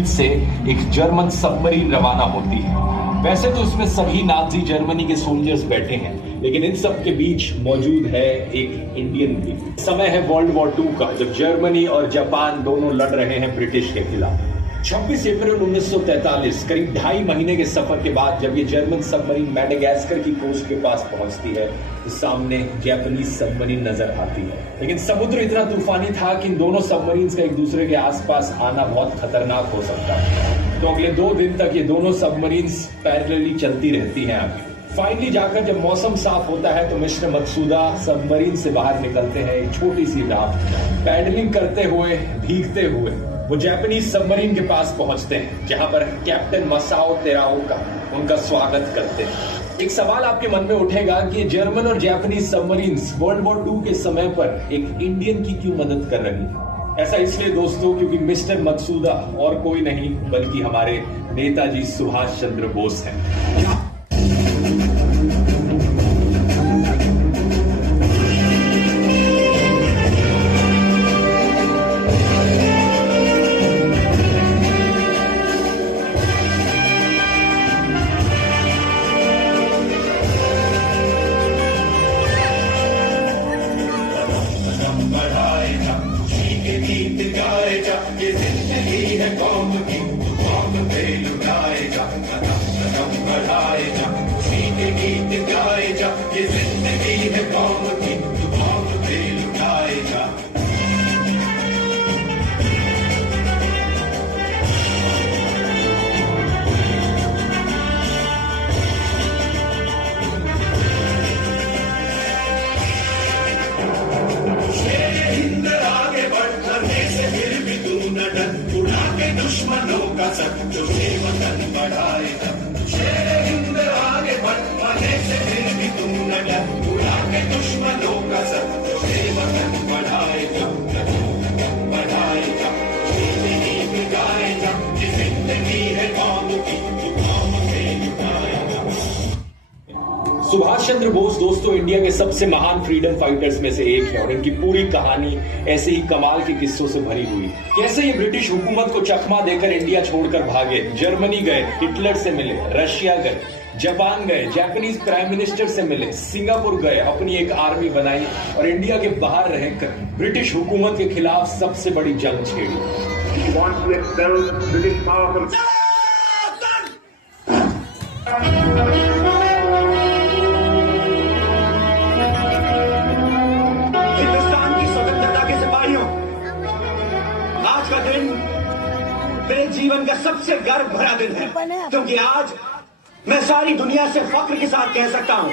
Field से एक German submarine रवाना होती है। वैसे तो इसमें सभी नाजी जर्मनी के सोल्जर्स बैठे हैं, लेकिन इन सब के बीच मौजूद है एक इंडियन भी। समय है वर्ल्ड वॉर 2 का, जब जर्मनी और जापान दोनों लड़ रहे हैं ब्रिटिश के खिलाफ। 26 अप्रैल 1943, करीब 2.5 महीने के सफर के बाद जब ये जर्मन सबमरीन मैडागास्कर की कोस्ट के पास पहुंचती है तो सामने जापानीज सबमरीन नजर आती है। लेकिन समुद्र इतना तूफानी था कि इन दोनों सबमरीन्स का एक दूसरे के आसपास आना बहुत खतरनाक हो सकता है। तो अगले 2 दिन तक ये दोनों सबमरीन्स पैरेलली चलती रहती हैं आगे। फाइनली जाकर जब मौसम साफ होता है तो मिस्टर मकसूदा सबमरीन से बाहर निकलते हैं एक छोटी सी राफ्ट, पैडलिंग करते हुए, भीगते हुए वो जापानीज सबमरीन के पास पहुंचते हैं, जहां पर कैप्टन मसाओ तेराओका उनका स्वागत करते हैं। एक सवाल आपके मन में उठेगा कि जर्मन और जापानीज सबमरीन्स वर्ल्ड वॉर 2 के समय पर एक इंडियन की क्यों मदद कर रही है? ऐसा इसलिए दोस्तों क्योंकि मिस्टर मकसूदा और कोई नहीं बल्कि हमारे नेताजी सुभाष चंद्र बोस हैं। दुश्मनों का सब जो वतन बढ़ाए शेर हिंद आगे बढ़ने से फिर भी तू न डर, उड़ा के दुश्मनों का सब जो वतन बढ़ाएगा बढ़ाएगा, जिंदगी गाएगा, जिंदगी है कौम की कौम से लुटाएगा। सुभाष चंद्र बोस दोस्तों इंडिया के सबसे महान फ्रीडम फाइटर्स में से एक है और इनकी पूरी कहानी ऐसे ही कमाल के किस्सों से भरी हुई। कैसे ये ब्रिटिश हुकूमत को चकमा देकर इंडिया छोड़कर भागे, जर्मनी गए, हिटलर से मिले, रशिया गए, जापान गए, जापानीज प्राइम मिनिस्टर से मिले, सिंगापुर गए, अपनी एक आर्मी बनाई और इंडिया के बाहर रहकर ब्रिटिश हुकूमत के खिलाफ सबसे बड़ी जंग छेड़ी। मेरे जीवन का सबसे गर्व भरा दिन है, क्योंकि आज मैं सारी दुनिया से फख्र के साथ कह सकता हूं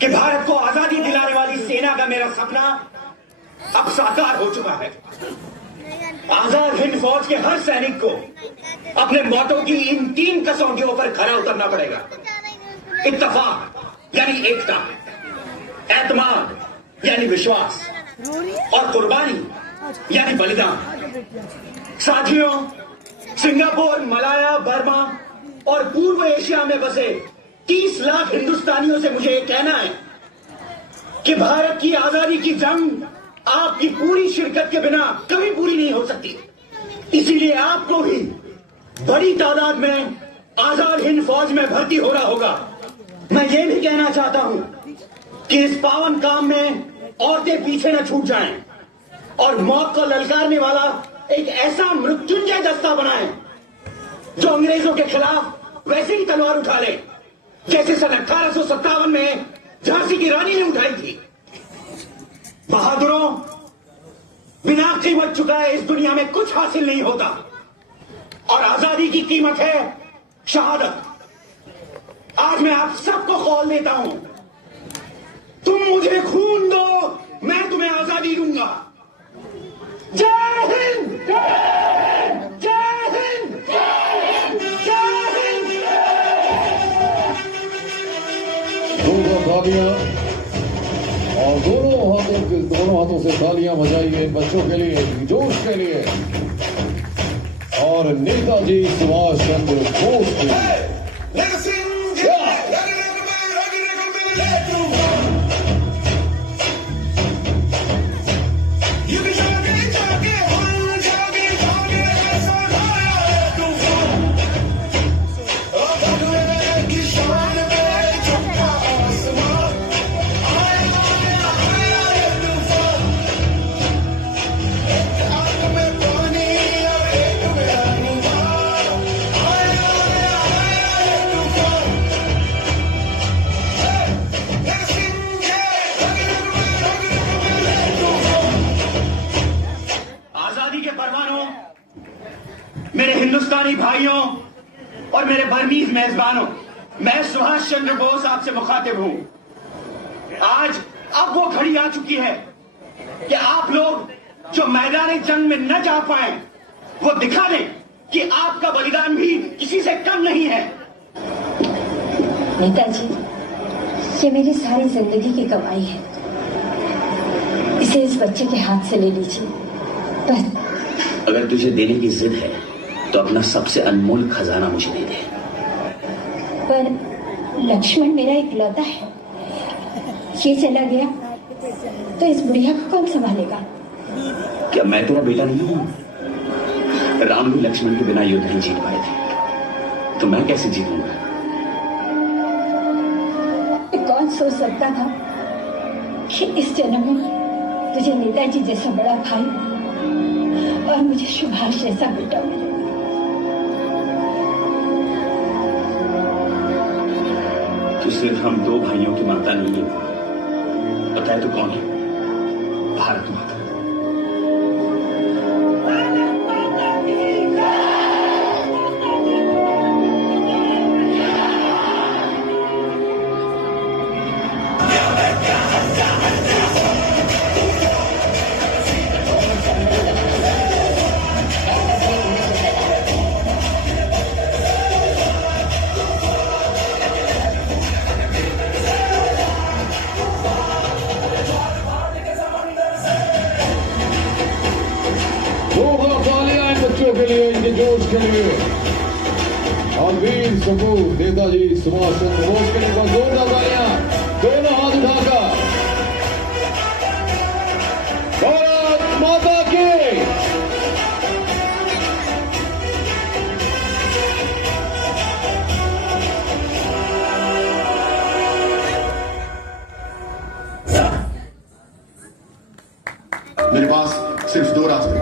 कि भारत को आजादी दिलाने वाली सेना का मेरा सपना अब साकार हो चुका है। आजाद हिंद फौज के हर सैनिक को अपने मौतों की इन 3 कसौटियों पर खरा उतरना पड़ेगा। इत्तफाक यानी एकता, एतमाद यानी विश्वास और कुर्बानी यानी बलिदान। साथियों, सिंगापुर, मलाया, बर्मा और पूर्व एशिया में बसे 30 लाख हिंदुस्तानियों से मुझे यह कहना है कि भारत की आजादी की जंग आपकी पूरी शिरकत के बिना कभी पूरी नहीं हो सकती। इसीलिए आपको भी बड़ी तादाद में आजाद हिंद फौज में भर्ती होना होगा। मैं ये भी कहना चाहता हूं कि इस पावन काम में औरतें पीछे न छूट जाएं और मौत को ललकारने वाला एक ऐसा मृत्युंजय दस्ता बनाए जो अंग्रेजों के खिलाफ वैसे ही तलवार उठा ले जैसे सन 1857 में झांसी की रानी ने उठाई थी। बहादुरों, बिना कीमत चुकाए इस दुनिया में कुछ हासिल नहीं होता और आजादी की कीमत है शहादत। आज मैं आप सबको कॉल देता हूं, तुम मुझे खून दो, मैं तुम्हें आजादी दूंगा। जय हिंद, जय हिंद, जय हिंद, जय हिंद। तालियां और दोनों हाथों से तालियां बजाइए बच्चों के लिए, जोश के लिए और नेताजी सुभाष चंद्र बोस के लिए। पाकिस्तानी भाइयों और मेरे बर्मीज मेजबानों, मैं सुभाष चंद्र बोस आपसे मुखातिब हूं। आज अब वो घड़ी आ चुकी है कि आप लोग जो मैदान जंग में न जा पाए वो दिखा दें कि आपका बलिदान भी किसी से कम नहीं है। नेताजी, ये मेरी सारी जिंदगी की कमाई है, इसे इस बच्चे के हाथ से ले लीजिए बस। अगर तुझे देने की जिद है तो अपना सबसे अनमोल खजाना मुझे दे दे। पर लक्ष्मण मेरा इकलौता है, ये चला गया तो इस बुढ़िया को कौन संभालेगा? क्या मैं तेरा बेटा नहीं हूं? राम भी लक्ष्मण के बिना युद्ध नहीं जीत पाए थे, तो मैं कैसे जीतूंगा? कौन सोच सकता था कि इस जन्म में तुझे नेताजी जैसा बड़ा भाई और मुझे सुभाष जैसा बेटा मिलेगा। तो सिर्फ हम दो भाइयों की माता नहीं है, पता है तो कौन है? भारत माता। बच्चों के लिए, इनके जोश के लिए और वीर सपूत नेताजी सुभाष चंद्र बोस के लिए जोरदार तालियां, दोनों हाथ उठाकर। भारत माता की। मेरे पास सिर्फ दो रास्ते थे,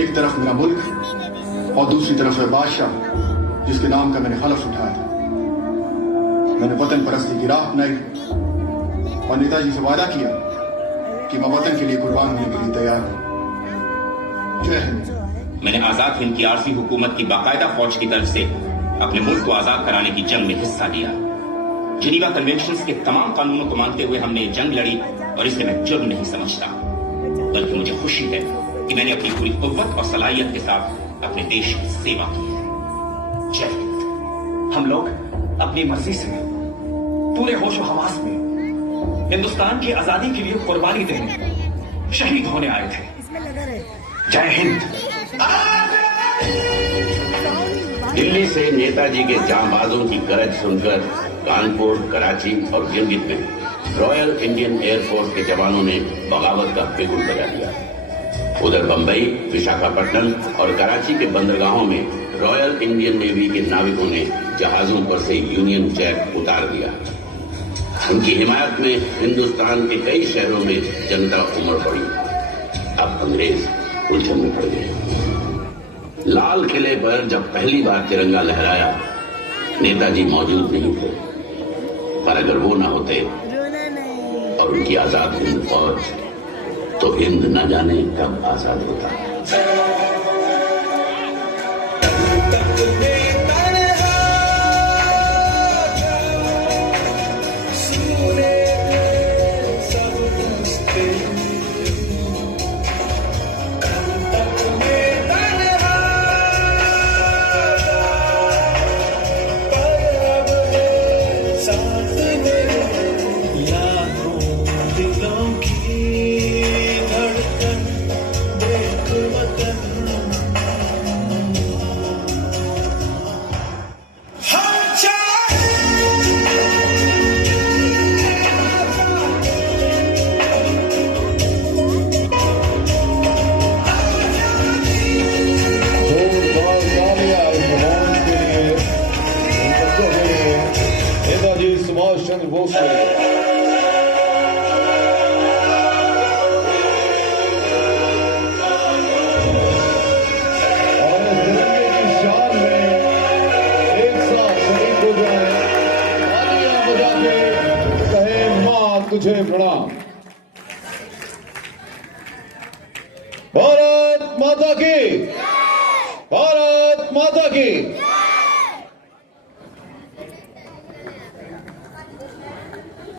एक तरफ मेरा मुल्क और दूसरी तरफ वह बादशाह जिसके नाम का मैंने हलफ उठाया था। मैंने वतन परस्ती की राह अपनाई और नेताजी से वादा किया कि मैं वतन के लिए कुर्बान होने के लिए तैयार हूं। जय हिंद। मैंने आजाद हिंद की आरसी हुकूमत की बाकायदा फौज की तरफ से अपने मुल्क को आजाद कराने की जंग में हिस्सा लिया। जिनीवा कन्वेंशंस के तमाम कानूनों को मानते हुए हमने जंग लड़ी और इसे मैं जुर्म नहीं समझता, बल्कि मुझे खुशी है कि मैंने अपनी पूरी कुव्वत और सलाहियत के साथ अपने देश की सेवा की है। जय हिंद। हम लोग अपनी मर्जी से पूरे होशो हवास में हिंदुस्तान की आजादी के लिए कुर्बानी देने, शहीद होने आए थे। जय हिंद। दिल्ली से नेताजी के जांबाजों की गरज सुनकर कानपुर, कराची और गिलगित में रॉयल इंडियन एयरफोर्स के जवानों ने बगावत का बिगुल बजा दिया। उधर बंबई, विशाखापट्टनम और कराची के बंदरगाहों में रॉयल इंडियन नेवी के नाविकों ने जहाजों पर से यूनियन जैक उतार दिया। उनकी हिमायत में हिंदुस्तान के कई शहरों में जनता उमड़ पड़ी। अब अंग्रेज उलझन में पड़ गए। लाल किले पर जब पहली बार तिरंगा लहराया, नेताजी मौजूद नहीं थे, पर अगर वो ना होते और उनकी आजाद हिंद फौज, तो हिंद न जाने कब आजाद होता। सुभाष चंद्र बोस के लिए। और इस तिरंगे की शान में एक साथ शहीद हो जाए, तालियां बजा के कहे मां तुझे प्रणाम। भारत माता की। भारत माता की